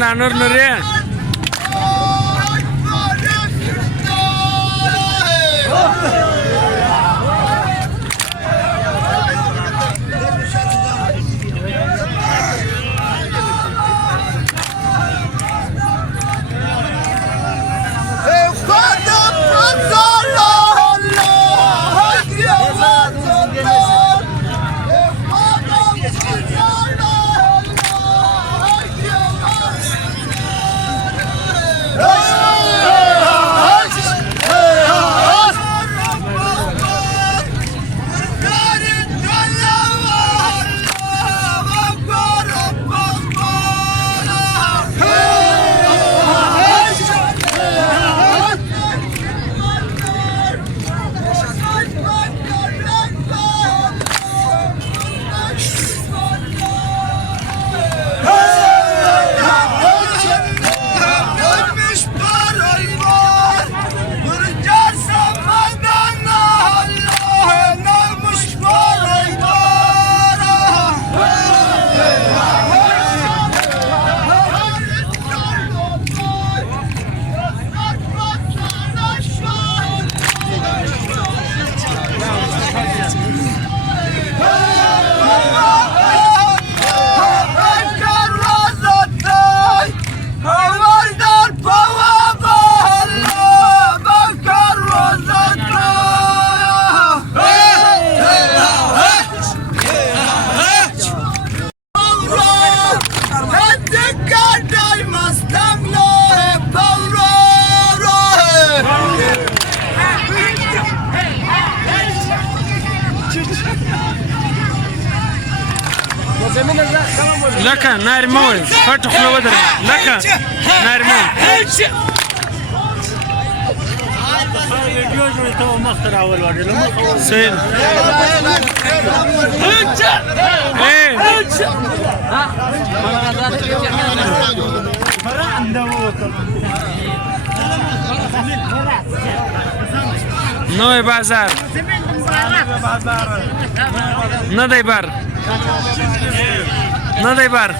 لا نور نورې لکه نارمه وي پټ خوله ودرې لکه نارمه صحیح نوی بازار نه دی بر نه دی بر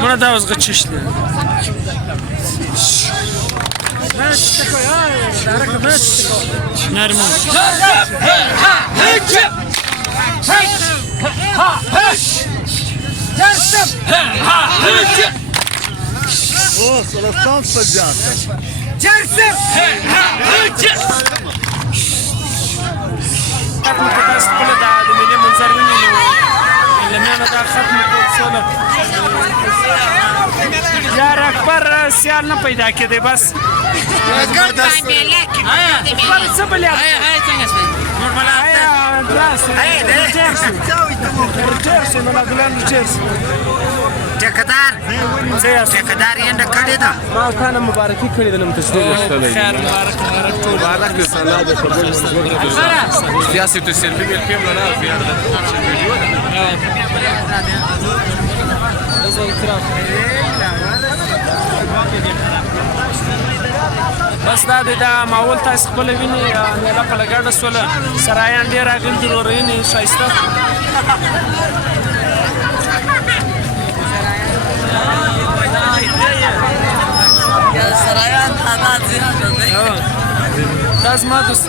مونه دا اوس غچش دی نرمون О, Сарасан садятся. یار اکبر سیال نه پیدا کېدی بس څه بلې ټیکدار یې نه کړې ده ما تا نه مبارکي کړې ده نو تشریف خیر مبارک ټول بالك بالصلاة قبول سياسي تسلمي الكيم لنا في هذا الفيديو بس دا د ماول تاسو خپل ویني نه په لګړه سول سرایان ډیر راغلي دي ورینې شایسته یا سرایان تعداد زیاده دی تاسو ما دوست